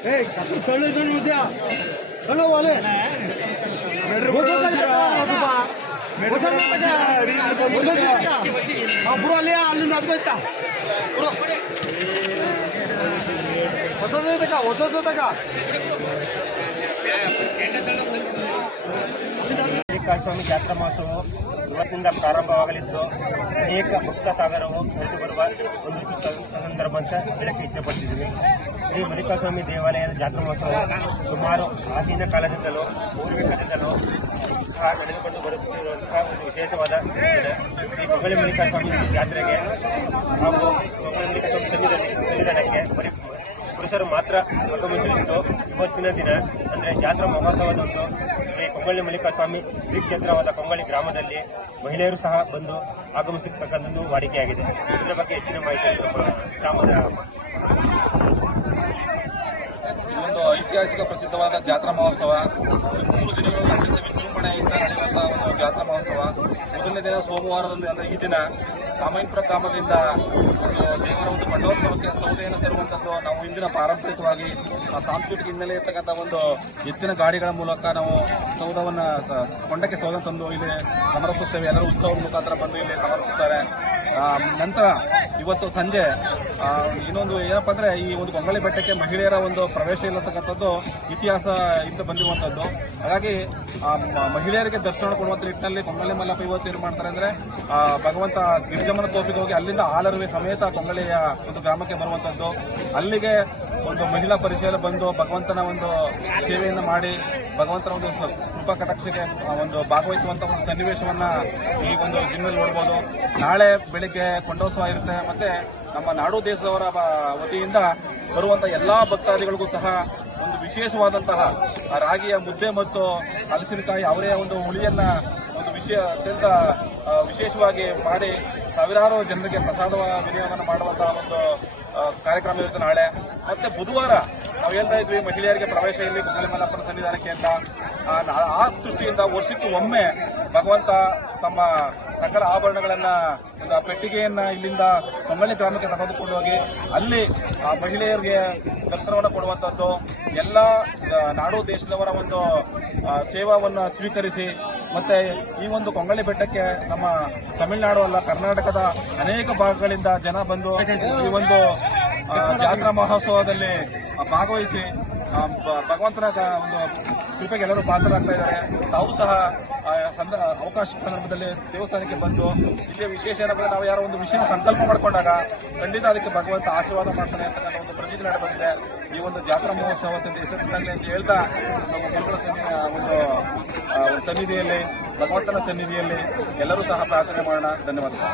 Bro ಅಲ್ಲಿ ಅಲ್ಲಿಂದ ಅದ್ಕೋಯ್ತಾ bro ಹೊಸದ ತಗ ಸ್ವಾಮಿ ಜಾತ್ರಾ ಮಹೋತ್ಸವ ಇವತ್ತಿನಿಂದ ಪ್ರಾರಂಭವಾಗಲಿದ್ದು ಅನೇಕ ಭಕ್ತ ಸಾಗರವು ಹರಿದು ಬರುವ ಒಂದು ಸಂದರ್ಭ ಅಂತ ಹೇಳಕ್ಕೆ ಇಷ್ಟಪಡ್ತಿದ್ದೀವಿ. ಶ್ರೀ ಮಲ್ಲಿಕಾರ್ಜುನ ದೇವಾಲಯದ ಜಾತ್ರಾ ಮಹೋತ್ಸವ ಸುಮಾರು ಆಧೀನ ಕಾಲದಿಂದಲೂ ಪೂರ್ವಿಕರಿಂದಲೂ ನಡೆದುಕೊಂಡು ಬರುತ್ತಿರುವಂತಹ ಒಂದು ವಿಶೇಷವಾದ ಶ್ರೀ ಕೊಪ್ಪಳಿ ಮಲ್ಲಿಕಾರ್ಜುನ ಜಾತ್ರೆಗೆ ಹಾಗೂ ಕೊಪ್ಪಳಿ ಮಲ್ಲಿಕಾರ್ಜುನ ಸನ್ನಿಧಾನಕ್ಕೆ ಪುರುಷರು ಮಾತ್ರ ಆಗಮಿಸಲಿದ್ದು ಇವತ್ತಿನ ದಿನ ಅಂದರೆ ಜಾತ್ರಾ ಮಹೋತ್ಸವದಂದು ಶ್ರೀ ಕೊಂಗಳ್ಳಿ ಮಲ್ಲಿಕಾರ್ಜುನ ಶ್ರೀ ಕ್ಷೇತ್ರವಾದ ಕೊಂಗಳ್ಳಿ ಗ್ರಾಮದಲ್ಲಿ ಮಹಿಳೆಯರು ಸಹ ಬಂದು ಆಗಮಿಸತಕ್ಕಂಥದ್ದು ವಾಡಿಕೆಯಾಗಿದೆ. ಇದರ ಬಗ್ಗೆ ಹೆಚ್ಚಿನ ಮಾಹಿತಿ ಗ್ರಾಮದ ಒಂದು ಐತಿಹಾಸಿಕ ಪ್ರಸಿದ್ಧವಾದ ಜಾತ್ರಾ ಮಹೋತ್ಸವ 3 ದಿನಗಳು ಅತ್ಯಂತ ವಿಜೃಂಭಣೆಯಿಂದ ನಡೆಯುವಂತಹ ಒಂದು ಜಾತ್ರಾ ಮಹೋತ್ಸವ. ಮೊದಲನೇ ದಿನ ಸೋಮವಾರದಂದು ಅಂದರೆ ಈ ದಿನ ಕಾಮಾಯಿನಪುರ ಗ್ರಾಮದಿಂದ ಒಂದು ದೇವರ ಒಂದು ಮಂಡೋತ್ಸವಕ್ಕೆ ಸೌದೆಯನ್ನು ತರುವಂಥದ್ದು ನಾವು ಇಂದಿನ ಪಾರಂಪರಿಕವಾಗಿ ಸಾಂಸ್ಕೃತಿಕ ಹಿನ್ನೆಲೆ ಇರ್ತಕ್ಕಂಥ ಒಂದು ಎತ್ತಿನ ಗಾಡಿಗಳ ಮೂಲಕ ನಾವು ಸೌದವನ್ನು ಕೊಂಡಕ್ಕೆ ಸೌದ ತಂದು ಇಲ್ಲಿ ಸಮರ್ಪಿಸ್ತೇವೆ. ಎಲ್ಲರೂ ಉತ್ಸವದ ಮುಖಾಂತರ ಬಂದು ಇಲ್ಲಿ ಸಮರ್ಪಿಸ್ತಾರೆ. ನಂತರ ಇವತ್ತು ಸಂಜೆ ಇನ್ನೊಂದು ಏನಪ್ಪಾ ಅಂದ್ರೆ ಈ ಒಂದು ಕೊಂಗಳಿ ಬೆಟ್ಟಕ್ಕೆ ಮಹಿಳೆಯರ ಒಂದು ಪ್ರವೇಶ ಇಲ್ಲತಕ್ಕಂಥದ್ದು ಇತಿಹಾಸ ಇಂದ ಬಂದಿರುವಂತದ್ದು. ಹಾಗಾಗಿ ಮಹಿಳೆಯರಿಗೆ ದರ್ಶನ ಕೊಡುವಂತ ನಿಟ್ಟಿನಲ್ಲಿ ಕೊಂಗಳಿ ಮಲ್ಲಪ್ಪ ಇವತ್ತು ಏನು ಮಾಡ್ತಾರೆ ಅಂದ್ರೆ ಭಗವಂತ ಗಿರಿಜಮ್ಮನ ತೋಪಿಗೆ ಹೋಗಿ ಅಲ್ಲಿಂದ ಆಲರುವೆ ಸಮೇತ ಕೊಂಗಳಿಯ ಒಂದು ಗ್ರಾಮಕ್ಕೆ ಬರುವಂತದ್ದು. ಅಲ್ಲಿಗೆ ಒಂದು ಮಹಿಳಾ ಪರಿಶೀಲ ಬಂದು ಭಗವಂತನ ಒಂದು ಸೇವೆಯನ್ನು ಮಾಡಿ ಭಗವಂತನ ಒಂದು ಕೃಪಾ ಕಟಾಕ್ಷಕ್ಕೆ ಒಂದು ಭಾಗವಹಿಸುವಂತಹ ಒಂದು ಸನ್ನಿವೇಶವನ್ನ ಈ ಒಂದು ದಿನದಲ್ಲಿ ನೋಡಬಹುದು. ನಾಳೆ ಬೆಳಿಗ್ಗೆ ಕೊಂಡೋತ್ಸವ ಇರುತ್ತೆ. ಮತ್ತೆ ನಮ್ಮ ನಾಡು ದೇಶದವರ ವತಿಯಿಂದ ಬರುವಂತಹ ಎಲ್ಲಾ ಭಕ್ತಾದಿಗಳಿಗೂ ಸಹ ಒಂದು ವಿಶೇಷವಾದಂತಹ ರಾಗಿಯ ಮುದ್ದೆ ಮತ್ತು ಹಲಸಿನಕಾಯಿ ಅವರೇ ಒಂದು ಹುಳಿಯನ್ನ ಒಂದು ಅತ್ಯಂತ ವಿಶೇಷವಾಗಿ ಮಾಡಿ ಸಾವಿರಾರು ಜನರಿಗೆ ಪ್ರಸಾದ ವಿನಿಯೋಗ ಮಾಡುವಂತಹ ಒಂದು ಕಾರ್ಯಕ್ರಮ ಇರುತ್ತೆ ನಾಳೆ. ಮತ್ತೆ ಬುಧವಾರ ನಾವು ಹೇಳ್ತಾ ಇದ್ವಿ ಮಹಿಳೆಯರಿಗೆ ಪ್ರವೇಶ ಇಲ್ಲಿ ಕೊಂಗಳಿ ಮಲ್ಲಪ್ಪನ ಸನ್ನಿಧಾನಕ್ಕೆ ಅಂತ. ಆ ದೃಷ್ಟಿಯಿಂದ ವರ್ಷಕ್ಕೆ ಒಮ್ಮೆ ಭಗವಂತ ತಮ್ಮ ಸಕಲ ಆಭರಣಗಳನ್ನ ಪೆಟ್ಟಿಗೆಯನ್ನ ಇಲ್ಲಿಂದ ಕೊಂಗಳಿ ಗ್ರಾಮಕ್ಕೆ ತೆಗೆದುಕೊಂಡು ಹೋಗಿ ಅಲ್ಲಿ ಆ ಮಹಿಳೆಯರಿಗೆ ದರ್ಶನವನ್ನು ಕೊಡುವಂತದ್ದು. ಎಲ್ಲ ನಾಡು ದೇಶದವರ ಒಂದು ಸೇವಾವನ್ನು ಸ್ವೀಕರಿಸಿ ಮತ್ತೆ ಈ ಒಂದು ಕೊಂಗಳಿ ಬೆಟ್ಟಕ್ಕೆ ನಮ್ಮ ತಮಿಳುನಾಡು ಅಲ್ಲ ಕರ್ನಾಟಕದ ಅನೇಕ ಭಾಗಗಳಿಂದ ಜನ ಬಂದು ಈ ಒಂದು ಜಾತ್ರಾ ಮಹೋತ್ಸವದಲ್ಲಿ ಭಾಗವಹಿಸಿ ಭಗವಂತನ ಒಂದು ಕೃಪೆಗೆ ಎಲ್ಲರೂ ಪಾತ್ರರಾಗ್ತಾ ಇದ್ದಾರೆ. ತಾವು ಸಹ ಅವಕಾಶ ಸಂದರ್ಭದಲ್ಲಿ ದೇವಸ್ಥಾನಕ್ಕೆ ಬಂದು ಇಲ್ಲಿ ವಿಶೇಷ ಏನಂದ್ರೆ ನಾವು ಯಾರೋ ಒಂದು ವಿಷಯ ಸಂಕಲ್ಪ ಮಾಡಿಕೊಂಡಾಗ ಖಂಡಿತ ಅದಕ್ಕೆ ಭಗವಂತ ಆಶೀರ್ವಾದ ಮಾಡ್ತಾನೆ ಅಂತಕ್ಕಂಥ ಒಂದು ಪ್ರತೀತಿ ನಡೆ ಬಂದಿದೆ. ಈ ಒಂದು ಜಾತ್ರಾ ಮಹೋತ್ಸವ ಯಶಸ್ವಿಯಾಗಲಿ ಅಂತ ಹೇಳ್ತಾ ನಮ್ಮ ಗುರುಗಳ ಒಂದು ಸನ್ನಿಧಿಯಲ್ಲಿ ಭಗವಂತನ ಸನ್ನಿಧಿಯಲ್ಲಿ ಎಲ್ಲರೂ ಸಹ ಪ್ರಾರ್ಥನೆ ಮಾಡೋಣ. ಧನ್ಯವಾದಗಳು.